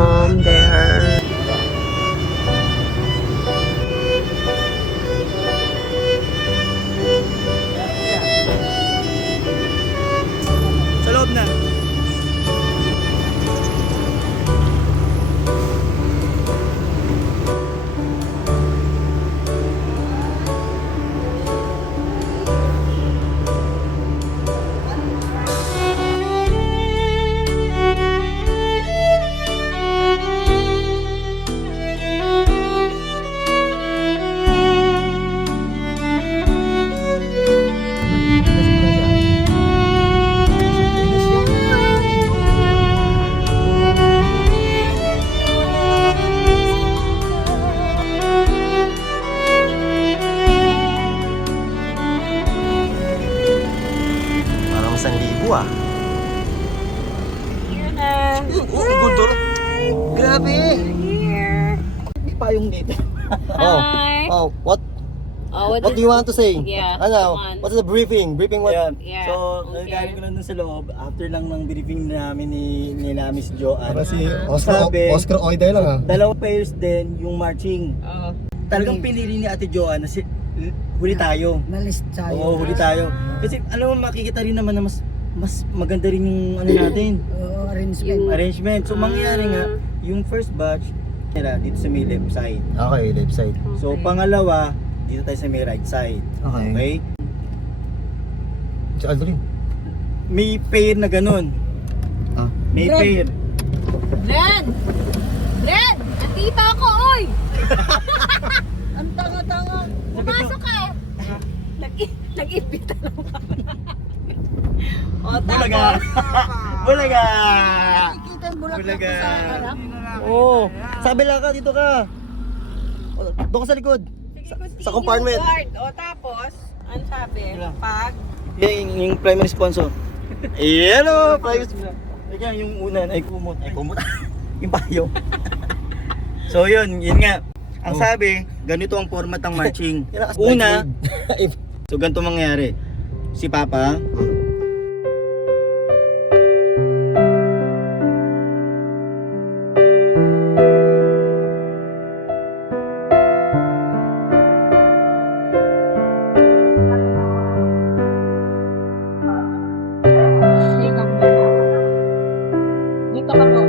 mom there. Sa loob na. Parang 1,000 ah. Here na. Oh, ang gundo. Grabe. Here. May payong dito. Hi. Oh, what Oh, do you want to say? Yeah, Ano? come on. What's the briefing? Briefing what? Ayan. Yeah, So, okay. nagagaling ko lang dun sa loob. After lang ng briefing namin ni Miss Joanne. Para si Sabi, Oscar Oiday lang ah. dalawang pairs din yung marching. Oh. Talagang pinili ni Ate Joanne na huli tayo. Nalis tayo. Oo, huli tayo. Kasi alam mo, makikita rin naman na mas maganda rin yung ano natin, Arrangement. arrangement. So, mangyayari nga, yung first batch, nila dito sa may left side. Okay, left side. So, pangalawa, dito tayo sa may right side. Okay. Okay? Si Aldrin. May pair na ganun. Ah. May Red. pair. Ren! Ren! Nakita ko, oy! Ang tanga-tanga. Pumasok ka! Nag-ipita lang ka. O, Bulaga! tapos. Bulaga! Nakikita yung bulaklak Bulaga! ko sa harap. Oo! Sabi lang ka, dito ka! Doon ka sa likod! Sa compartment. Guard. O, tapos, ano sabi? Pag? Yung primary sponsor. Ayan o! Primary sponsor. Teka, yung una ay kumot. Ay kumot? Yung payo. So yun nga. Ang sabi, ganito ang format ng marching. Una, so ganito mangyayari. Si Papa, Dito ka po.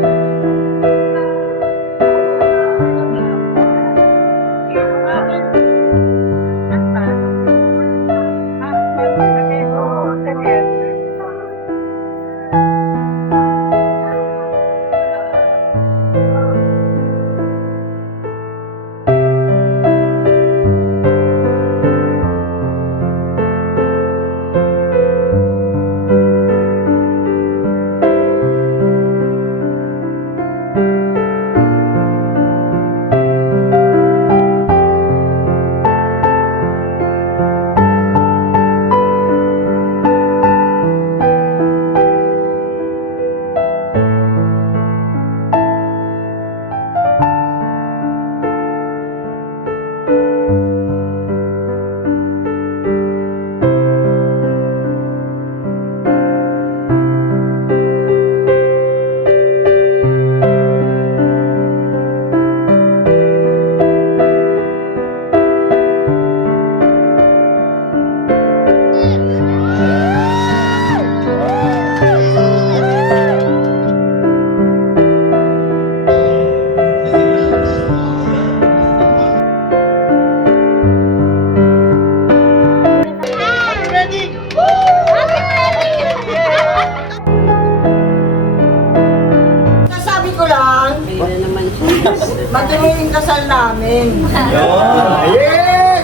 Nasabi ko lang, Ayun na naman siya. matuloy yung kasal namin. yeah!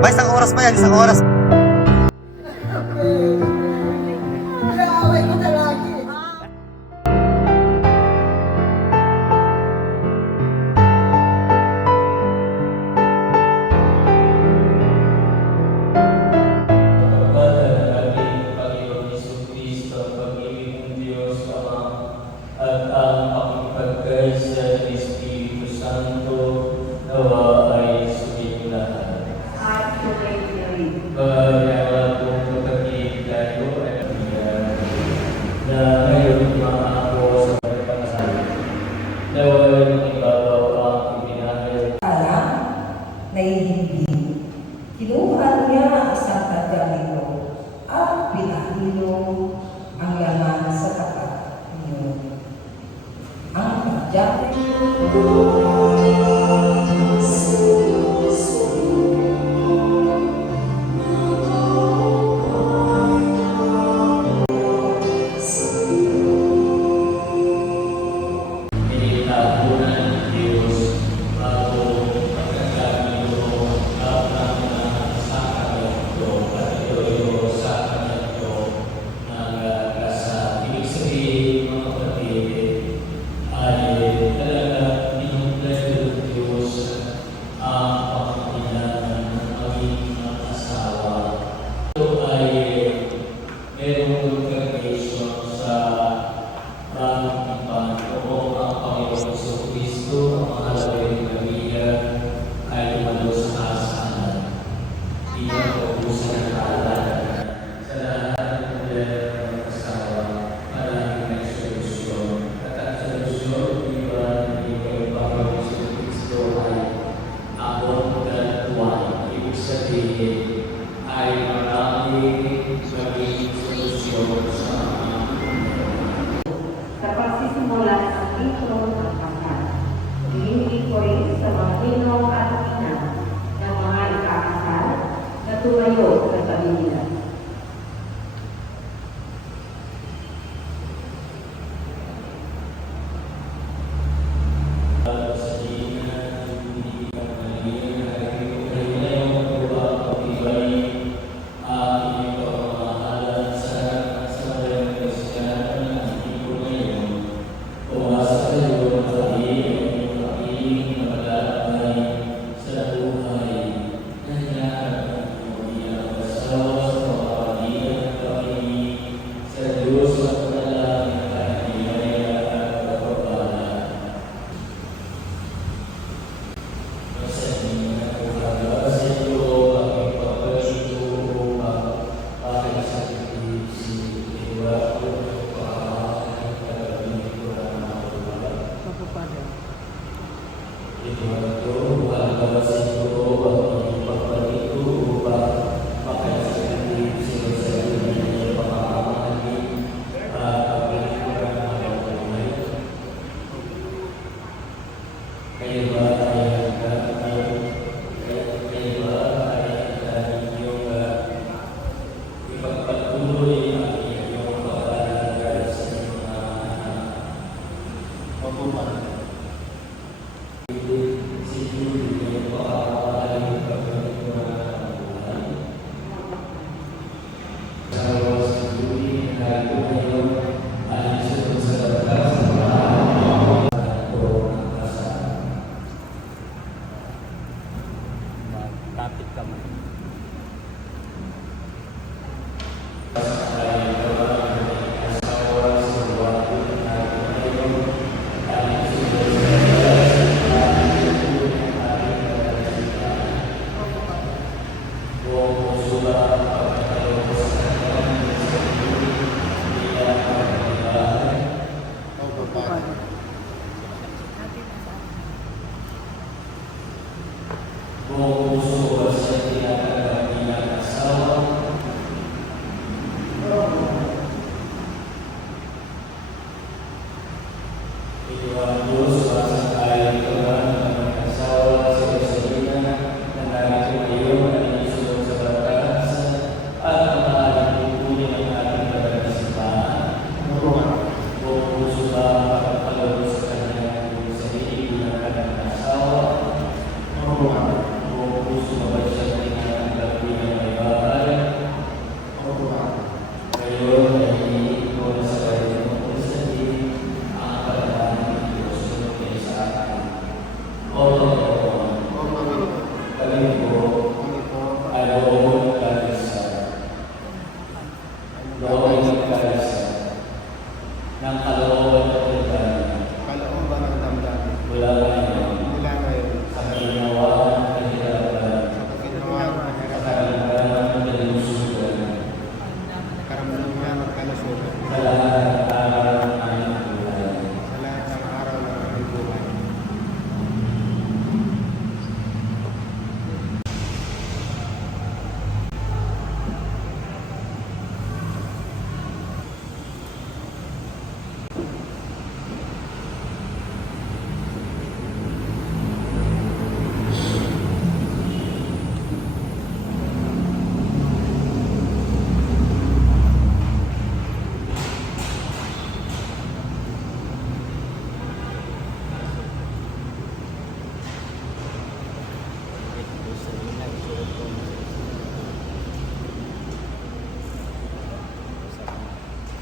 May isang oras pa yan, isang oras. Naaway ko na lagi. at ang pakipagkay sa Espiritu Santo nawa ay suming lahat. kayo sa kanila.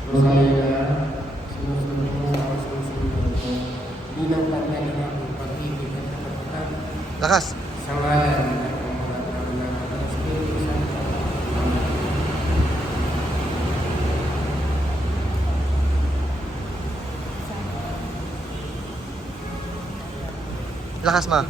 Saya sinusunod mo ako sinusunod mo bilang tanda ng aking pag-ibig at kapatid Lakas. sa ngalan ng pamalatang ng Espiritu Santo. Amen. Lakas ma.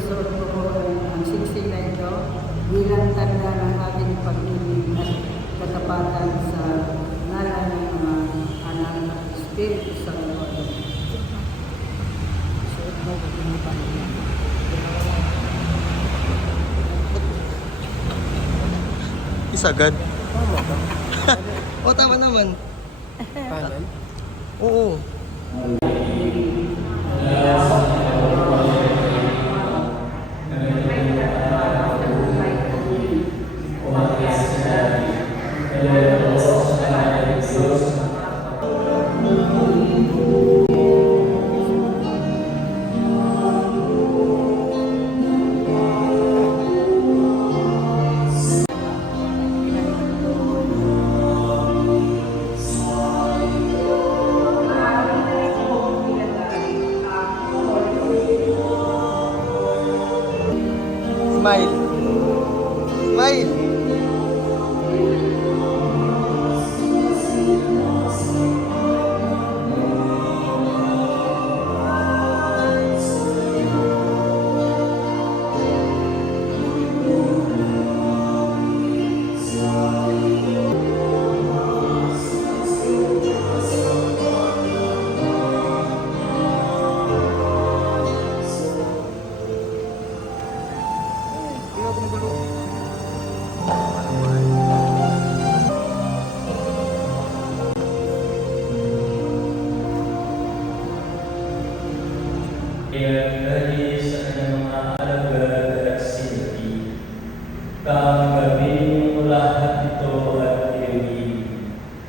Isuot ko po ang singsing na ito bilang tanda ng ating pag-ibig at katapatan sa ngalan ng mga anak ng Espiritu Santo. Isuot mo ko pinipan niya. Isagad. O, tama naman. Kanan. Oo. Smile. Smile. Kaya dahil sa kanyang mga alagad at silbi, tanggapin mo lahat ito at iuwi.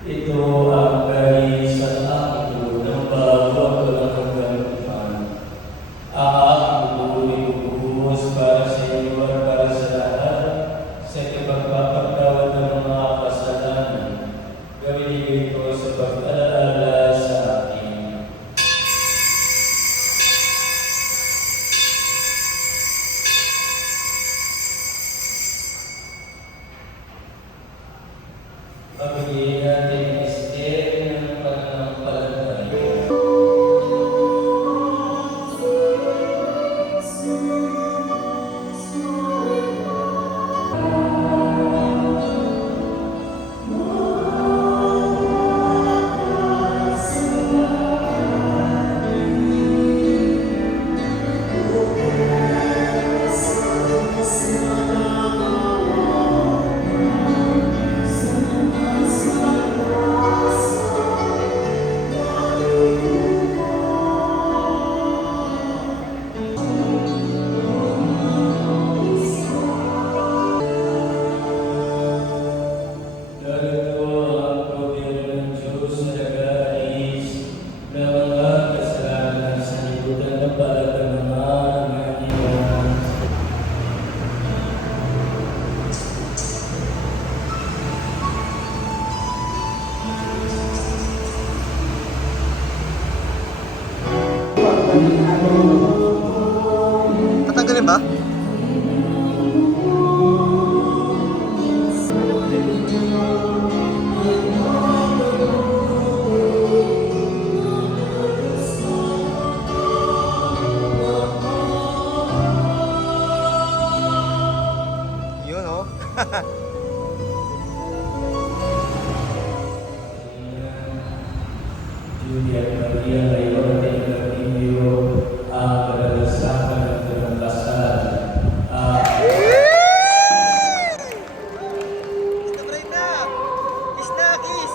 Ito ang galing sa aking ng bago at walang hanggan. Ang aking buhay bubuhos para sa iyo at para sa lahat sa ipagpapagtawad ng mga kasalanan. Gawin niyo ito sa pag-alala sa akin. Pagiging natin ang misteryo ng pananampalataya. Darito ang gobyerno ng Diyos na nag-aalis na mga kasalanan sa libutan ng balat ng mga nanganiwan. Tatanggalin ba? Yun, oh. Julia Maria ngayon ay nag-inyo ang kadalasan ng kanyang kasal. Ito pa rin na! Kiss na, kiss!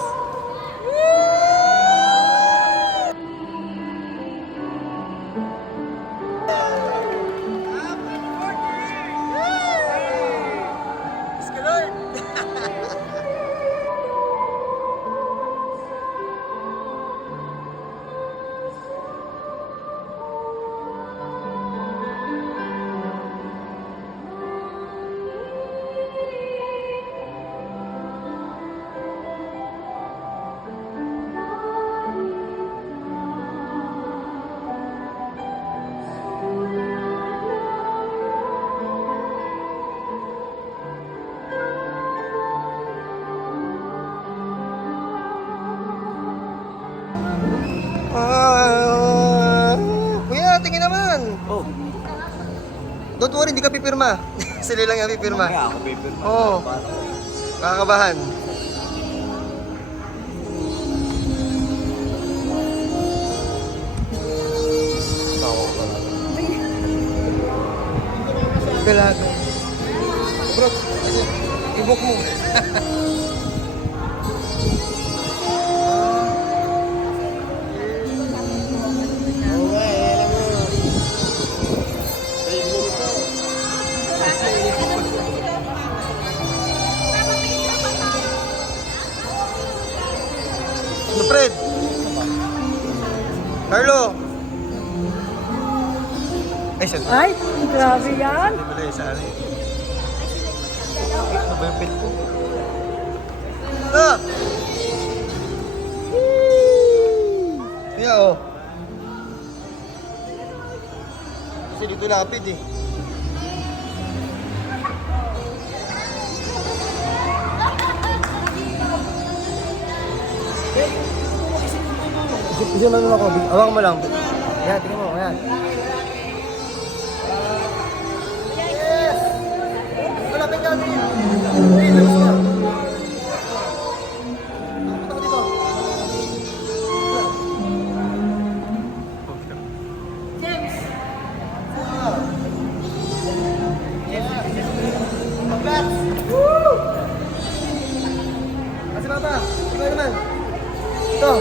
Kiss ka, Lord! Kuya, tingin naman. Oh, Don't worry, hindi ka pipirma. Sila lang yung pipirma. kaya ako pipirma. Oo. Kakabahan. Galaga. Bro, kasi ibok mo. Yung Fred. Carlo. Ay, sorry. Ay, grabe yan. Hindi pala yung sa ano eh. Ano ba yung pin ko? Ah! Kaya oh. Kasi dito lapid eh. Isa lang ako. Awang mo lang. Ayan, tingnan mo. Ayan. Yes! Malapit ka din. Hey, labas ka. Punta ko dito. James! Congrats! Woo! Kasi Papa, ikaw naman. Ito.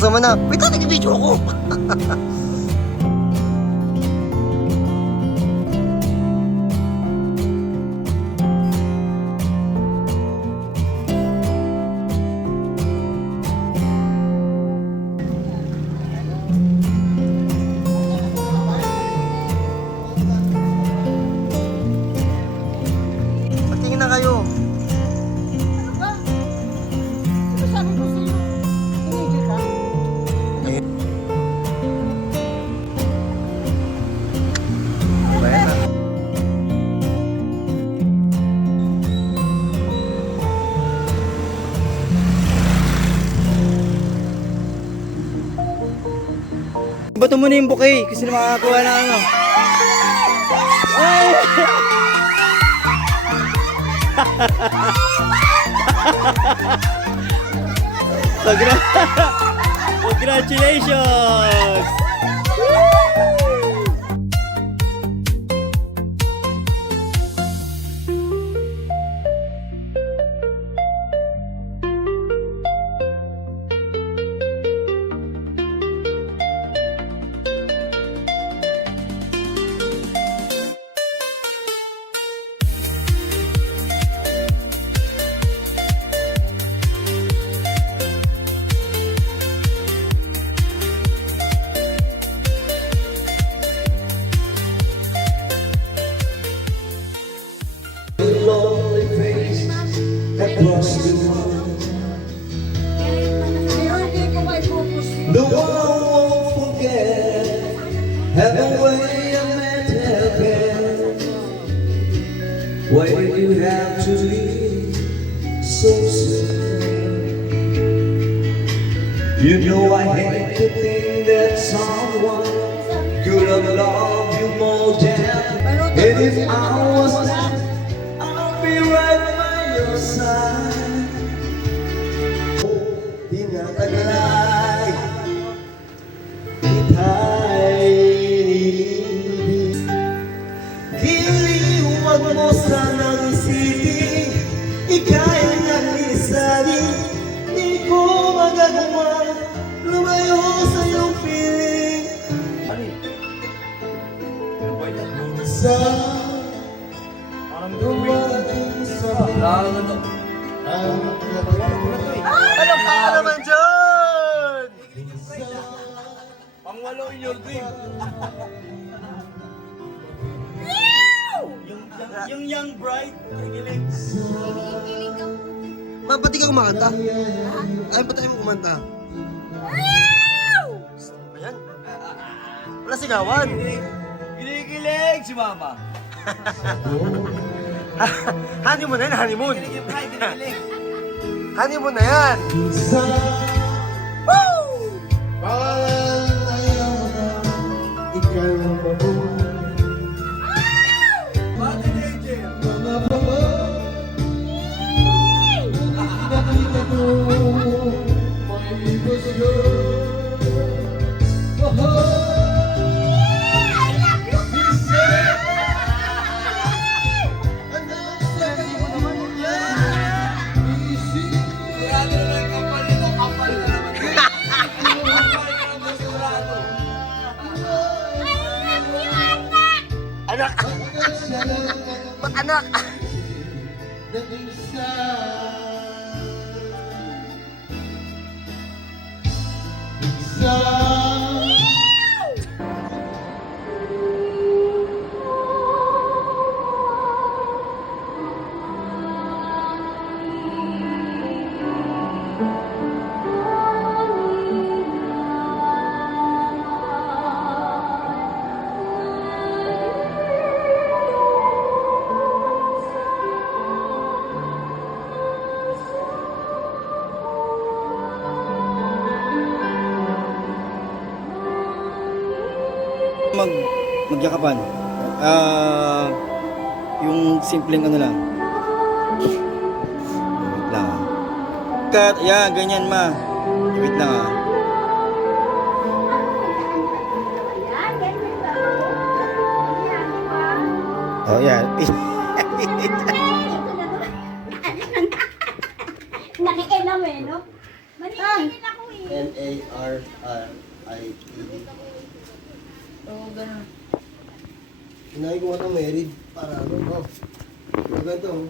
Buksan mo na. Wait lang, nag-video ako. Patingin na kayo. Bato mo na yung bouquet kasi na makakakuha ng ano. Ay! Congratulations! The one I won't forget, have a way I meant helping. Why did you have to leave so soon? You know I hate to think that someone could have loved you more than. And if I was not, I'll be right by your side. Tinataglay kita'y nilibig. Giliwag mo sanang isipin, ika'y nalisanin. Di ko magagawa lumayo sa iyong piling. Sa dumating sa Anong pa naman dyan? Pangwalo in your dream. Yung young bride, nakikilig. Ma, ba't di ka kumakanta? Ay, ba't tayo mo kumanta? Ayan. Wala sigawan. Kinikilig si mama. Honeymoon na yan, honeymoon. Kinikilig, bride, kinikilig. Honeymoon na yan. Parang ayaw na ikaw mabuhay. Mga baba, nakita ko may gusto. Anak! Ba't anak? Magyakapan. Yung simpleng ano lang. Wait lang. Cut. Yan, ganyan ma. Wait lang ah. Oh, yan. Nakikilam eh, no? Maningin ako eh. M-A-R-R-I-E. Oo, ganun. Hinahin ko nga itong married para ano, no? Ganito.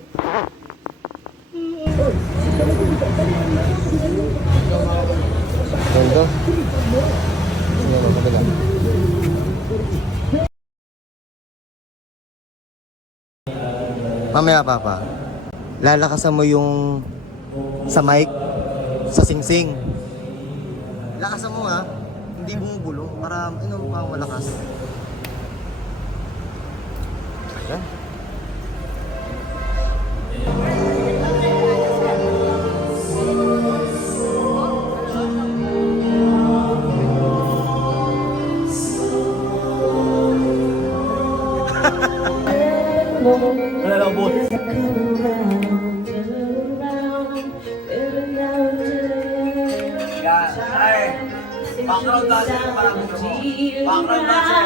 Ganito? Sige, magkabila. Mamaya, Papa. Lalakasan mo yung sa mic, sa singsing. Lakasan mo ha. Hindi bumubulong para ano pang malakas. Ayan. Wala lang boss. Background dancer para gusto mo. Background dancer.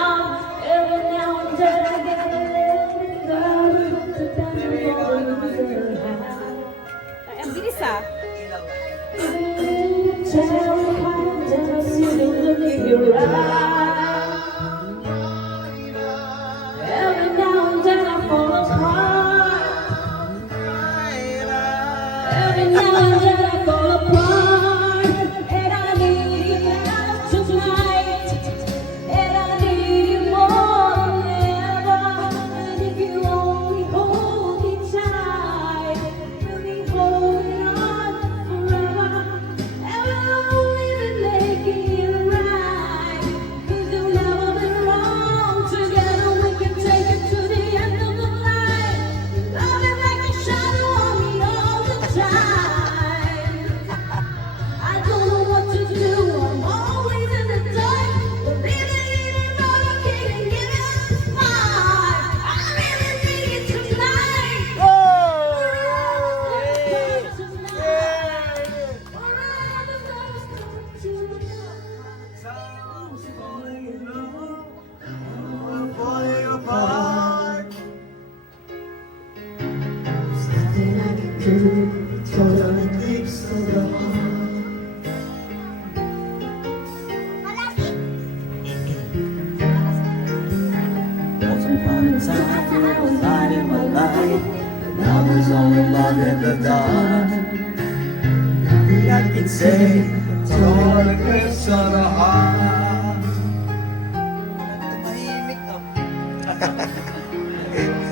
Ay, ang bilis ah. Every now and then I fall apart, and I need you now tonight, and I need you more than ever. And if you only hold me tight, we'll be holding on forever, and we'll only be making it right. 'Cause you've never been wrong. Together we can take it to the end of the line. Love is like a shadow on me all the time. love never dies. Nothing I can say to all the girls on the heart. Tahimik to.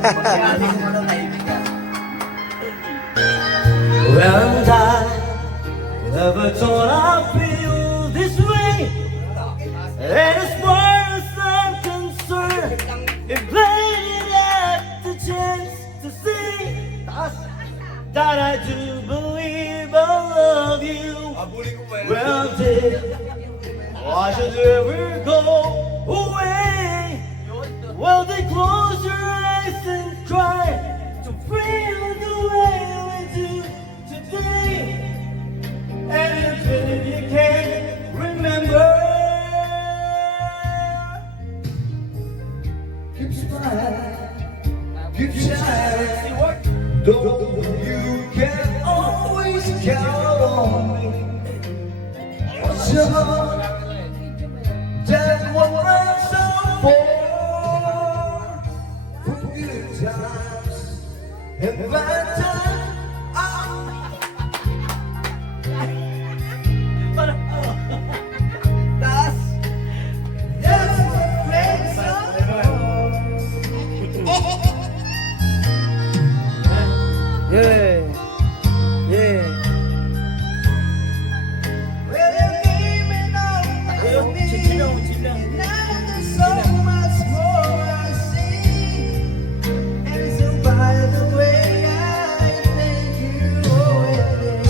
Pagkaling mo na tahimik ka. And I never thought I'd feel this way. And as far as I'm concerned, if playing at the chance to see that I do believe I love you. Well, did why should you ever go away? Well, then close your eyes and cry to feel the way we do today. And if you can't remember, Keep smiling, keep shining. Though you can always count on me. Sure, that's what friends are for good times and bad times. That's what friends are for. Yeah. Yeah. Well, you gave me all I need. Now there's so much more I see. And so by the way, I thank you already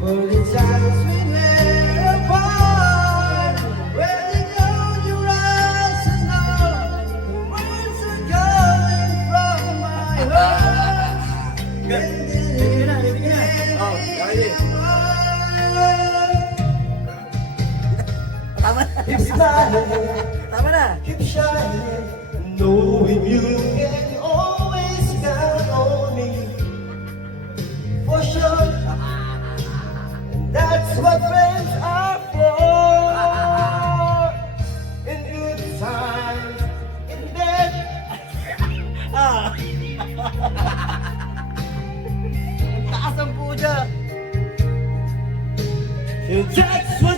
for the times we were apart. Where you go, your eyes and all the words are coming from my heart. Keep smiling, keep shining, knowing you can always count on me. For sure, that's what friends are for. In good times, in bad. Taas ang puja. that's what